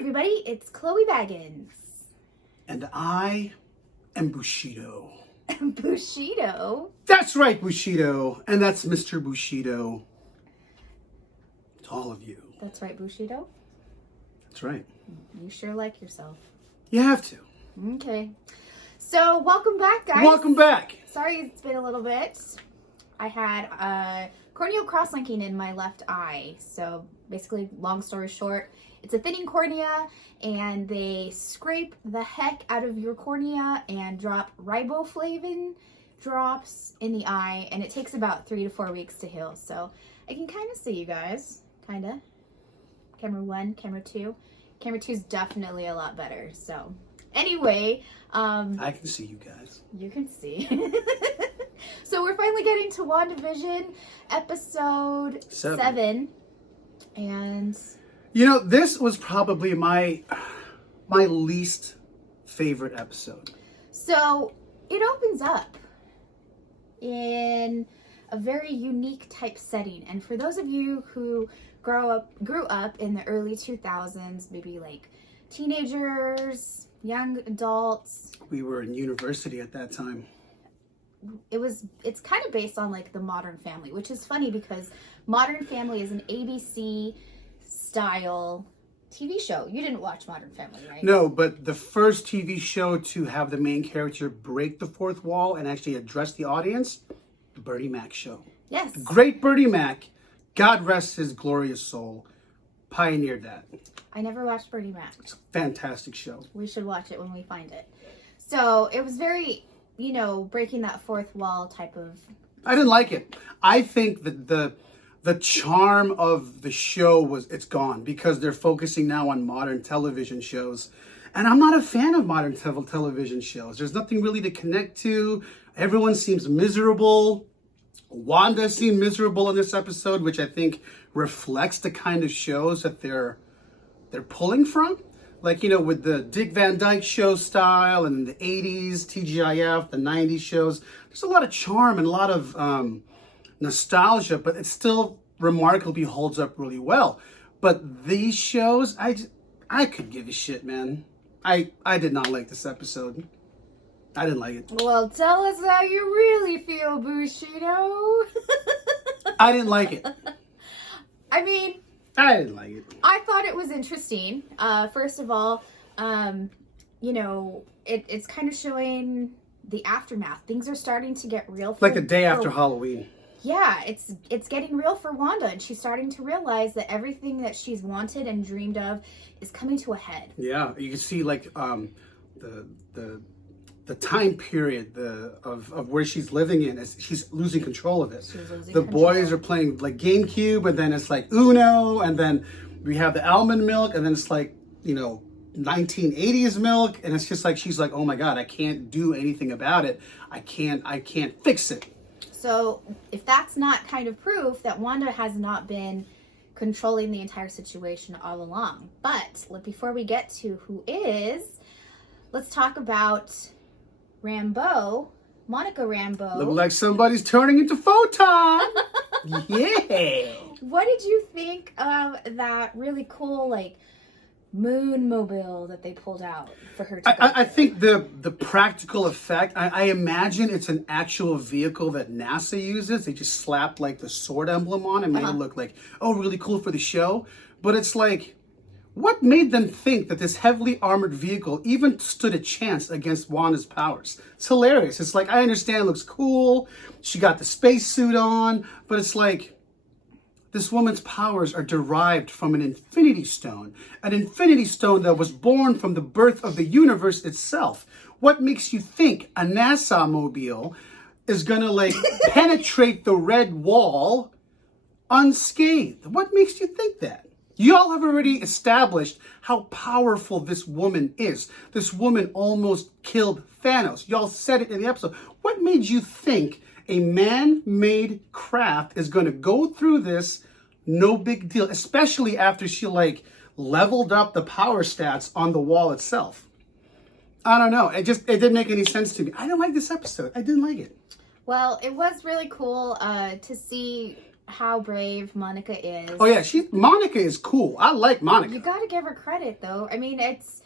everybody, it's Chloe Baggins. And I am Bushido. Bushido? That's right, Bushido. And that's Mr. Bushido. To all of you. That's right, Bushido? That's right. You sure like yourself. You have to. Okay. So, welcome back, guys. Welcome back. Sorry it's been a little bit. I had corneal cross-linking in my left eye. So, basically, long story short, it's a thinning cornea, and they scrape the heck out of your cornea and drop riboflavin drops in the eye, and it takes about 3 to 4 weeks to heal. So, I can kind of see you guys. Kind of. Camera 1, camera 2. Camera 2 is definitely a lot better. So, anyway. I can see you guys. You can see. So, we're finally getting to WandaVision episode 7. And you know, this was probably my least favorite episode. so it opens up in a very unique type setting. And for those of you who grew up in the early 2000s, maybe like teenagers, young adults, We were in university at that time. it's kind of based on like the Modern Family, which is funny because Modern Family is an ABC style TV show. You didn't watch Modern Family, right? No, but the first TV show to have the main character break the fourth wall and actually address the audience, the Bernie Mac show. Yes. Great Bernie Mac, God rest his glorious soul, pioneered that. I never watched Bernie Mac. It's a fantastic show. We should watch it when we find it. So it was very, breaking that fourth wall type of. I didn't like it. I think that the charm of the show it's gone because they're focusing now on modern television shows. And I'm not a fan of modern television shows. There's nothing really to connect to. Everyone seems miserable. Wanda seemed miserable in this episode, which I think reflects the kind of shows that they're pulling from. Like, with the Dick Van Dyke show style and the 80s, TGIF, the 90s shows. There's a lot of charm and a lot of nostalgia, but it still remarkably holds up really well. But these shows, I could give a shit, man. I did not like this episode. I didn't like it. Well, tell us how you really feel, Bushido. I didn't like it. I mean, I didn't like it. I thought it was interesting. First of all, it's kind of showing the aftermath. Things are starting to get real. Like the day after Halloween. Yeah, it's getting real for Wanda, and she's starting to realize that everything that she's wanted and dreamed of is coming to a head. Yeah, you can see like the time period of where she's living in as she's losing control of it. The boys are playing like GameCube, and then it's like Uno, and then we have the almond milk, and then it's like 1980s milk, and it's just like she's like, oh my god, I can't do anything about it. I can't fix it. So if that's not kind of proof that Wanda has not been controlling the entire situation all along. But before we get to who is, let's talk about Rambeau, Monica Rambeau. Look like somebody's turning into Photon. Yeah. What did you think of that really cool moon mobile that they pulled out for her to I think the practical effect, I imagine it's an actual vehicle that NASA uses. They just slapped like the sword emblem on and made it look like, oh, really cool for the show. But it's like, what made them think that this heavily armored vehicle even stood a chance against Wanda's powers? It's hilarious. It's like, I understand it looks cool. She got the spacesuit on, but it's like, this woman's powers are derived from an infinity stone that was born from the birth of the universe itself. What makes you think a NASA mobile is gonna penetrate the red wall unscathed? What makes you think that? Y'all have already established how powerful this woman is. This woman almost killed Thanos. Y'all said it in the episode. What made you think a man-made craft is going to go through this, no big deal, especially after she leveled up the power stats on the wall itself? I don't know. It didn't make any sense to me. I didn't like this episode. I didn't like it. Well, it was really cool to see how brave Monica is. Oh yeah, Monica is cool. I like Monica. You gotta give her credit though. I mean, it's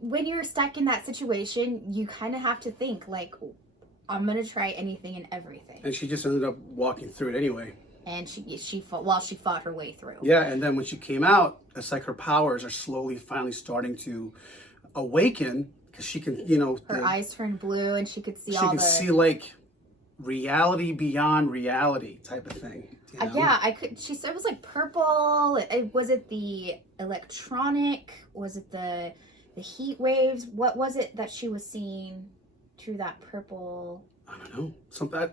when you're stuck in that situation, you kind of have to think like, I'm gonna try anything and everything. And she just ended up walking through it anyway. And she fought her way through. Yeah, and then when she came out, it's like her powers are slowly, finally starting to awaken because she can, her eyes turned blue and she could see see like reality beyond reality type of thing. Yeah, I could. She said it was like purple. Was it the electronic? Was it the heat waves? What was it that she was seeing through that purple? I don't know. Something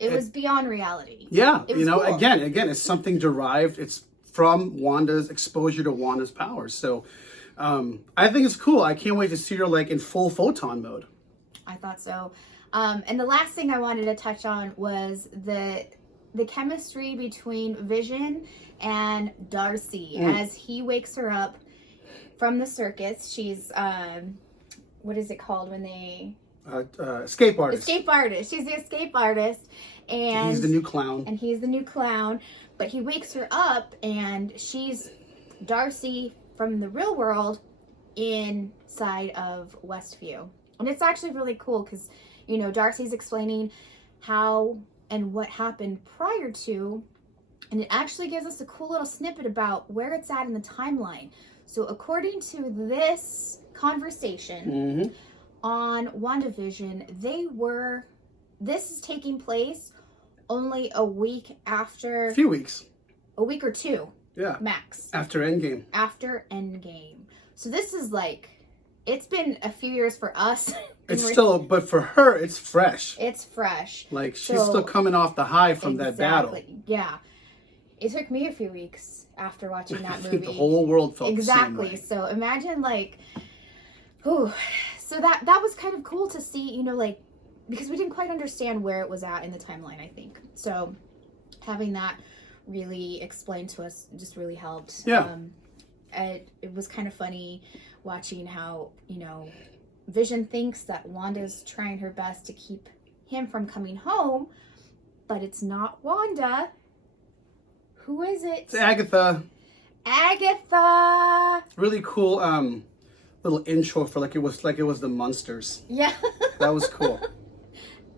It was beyond reality. Yeah, Cool. again, it's something derived. It's from Wanda's exposure to Wanda's powers. So, I think it's cool. I can't wait to see her like in full photon mode. I thought so. And the last thing I wanted to touch on was the chemistry between Vision and Darcy as he wakes her up from the circus. She's what is it called when they Escape artist. Escape artist. She's the escape artist, and he's the new clown. And he's the new clown. But he wakes her up, and she's Darcy from the real world inside of Westview, and it's actually really cool because Darcy's explaining how and what happened prior to, and it actually gives us a cool little snippet about where it's at in the timeline. So according to this conversation on WandaVision, this is taking place only a week after... A few weeks. A week or two. Yeah. Max. After Endgame. After Endgame. So this is like... It's been a few years for us. It's still... But for her, it's fresh. It's fresh. Like, she's still coming off the high from that battle. Yeah. It took me a few weeks after watching that movie. The whole world felt exactly. The same way. So imagine like... Ooh... So that was kind of cool to see, because we didn't quite understand where it was at in the timeline, I think. So having that really explained to us just really helped. Yeah. It was kind of funny watching how, Vision thinks that Wanda's trying her best to keep him from coming home, but it's not Wanda. Who is it? It's Agatha. Agatha! Really cool, little intro for like it was the Munsters. Yeah. That was cool.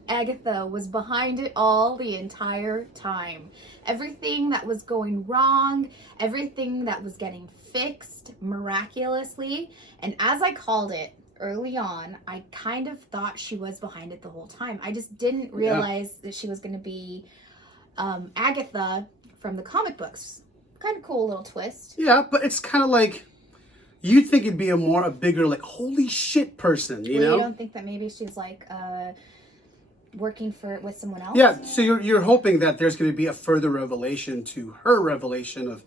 Agatha was behind it all the entire time. Everything that was going wrong, everything that was getting fixed miraculously. And as I called it early on, I kind of thought she was behind it the whole time. I just didn't realize that she was going to be Agatha from the comic books. Kind of cool little twist. Yeah, but it's kind of like... You'd think it'd be a bigger, like, holy shit person, you know? You don't think that maybe she's, like, working with someone else? Yeah, so you're hoping that there's going to be a further revelation to her revelation of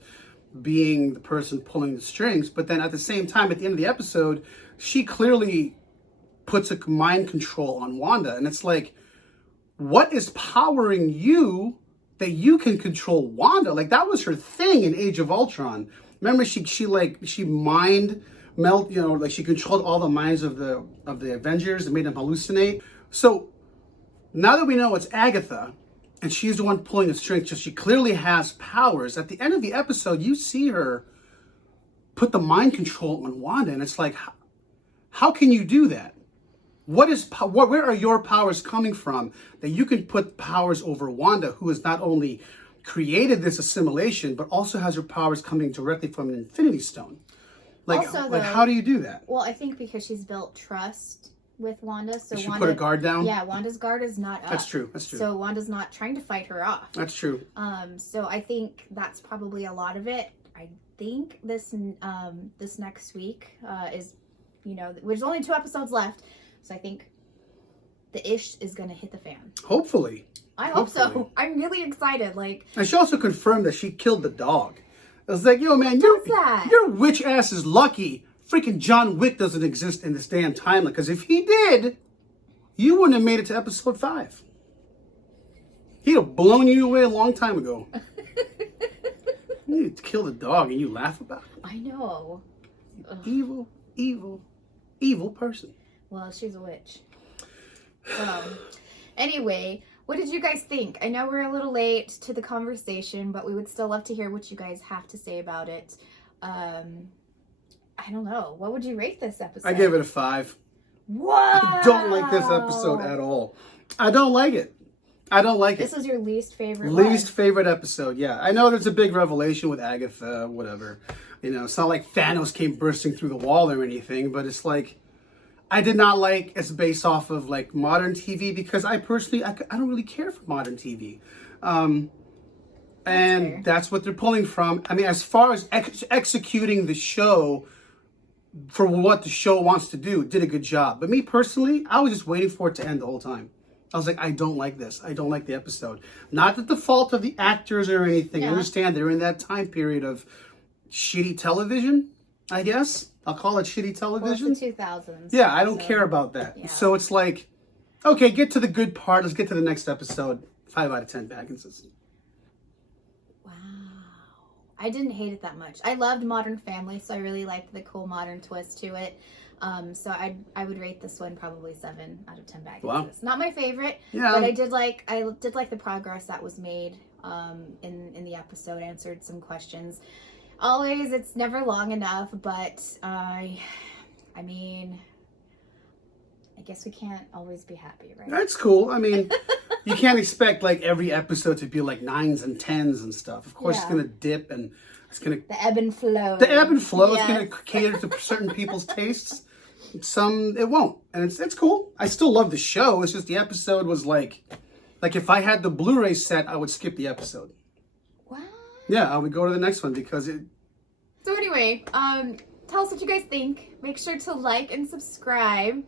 being the person pulling the strings. But then at the same time, at the end of the episode, she clearly puts a mind control on Wanda. And it's like, what is powering you that you can control Wanda? Like, that was her thing in Age of Ultron. Remember, she mind melt, like she controlled all the minds of the Avengers and made them hallucinate. So now that we know it's Agatha, and she's the one pulling the strings, so she clearly has powers. At the end of the episode, you see her put the mind control on Wanda, and it's like, how can you do that? Where are your powers coming from that you can put powers over Wanda, who is not only created this assimilation, but also has her powers coming directly from an Infinity Stone? Like, how do you do that? Well, I think because she's built trust with Wanda. So she Wanda, put her guard down? Yeah, Wanda's guard is not up. That's true. So Wanda's not trying to fight her off. That's true. So I think that's probably a lot of it. I think this next week is, there's only 2 episodes left. So I think the ish is going to hit the fan. Hopefully. I hope so. I'm really excited. And she also confirmed that she killed the dog. I was like, yo, man, your witch ass is lucky. Freaking John Wick doesn't exist in this damn timeline. Because if he did, you wouldn't have made it to episode 5. He'd have blown you away a long time ago. You killed a dog and you laugh about it. I know. Evil, evil, evil person. Well, she's a witch. Anyway, What did you guys think? I know we're a little late to the conversation, but we would still love to hear what you guys have to say about it. I don't know. What would you rate this episode? I gave it a 5. Wow. I don't like this episode at all. I don't like it. I don't like it. This was your least favorite Least favorite episode, yeah. I know there's a big revelation with Agatha, whatever. You know, it's not like Thanos came bursting through the wall or anything, but it's like, I did not like it's based off of like modern TV because I personally, I don't really care for modern TV. And that's what they're pulling from. I mean, as far as executing the show for what the show wants to do, did a good job. But me personally, I was just waiting for it to end the whole time. I was like, I don't like this. I don't like the episode. Not at the fault of the actors or anything. I understand they're in that time period of shitty television, I guess. I'll call it shitty television. Well, it's the 2000s. Yeah, I don't care about that. Yeah. So it's like, okay, get to the good part. Let's get to the next episode. 5 out of 10 Baggins. Wow. I didn't hate it that much. I loved Modern Family, so I really liked the cool modern twist to it. So I would rate this one probably 7 out of 10 Baggins. Wow. Not my favorite, yeah. But I did like the progress that was made in the episode. Answered some questions. Always, it's never long enough, but I mean, I guess we can't always be happy, right? That's cool. I mean, you can't expect like every episode to be like 9s and 10s and stuff. Of course, it's gonna dip and it's gonna the ebb and flow. The ebb and flow is gonna cater to certain people's tastes. Some it won't, and it's cool. I still love the show. It's just the episode was like if I had the Blu-ray set, I would skip the episode. What? Yeah, I would go to the next one because it. So anyway, tell us what you guys think. Make sure to like and subscribe.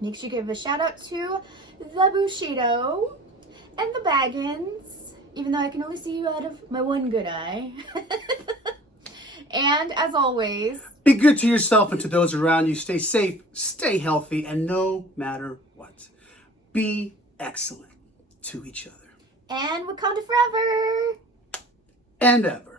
Make sure you give a shout out to the Bushido and the Baggins, even though I can only see you out of my one good eye. And as always, be good to yourself and to those around you. Stay safe, stay healthy, and no matter what, be excellent to each other. And Wakanda forever. And ever.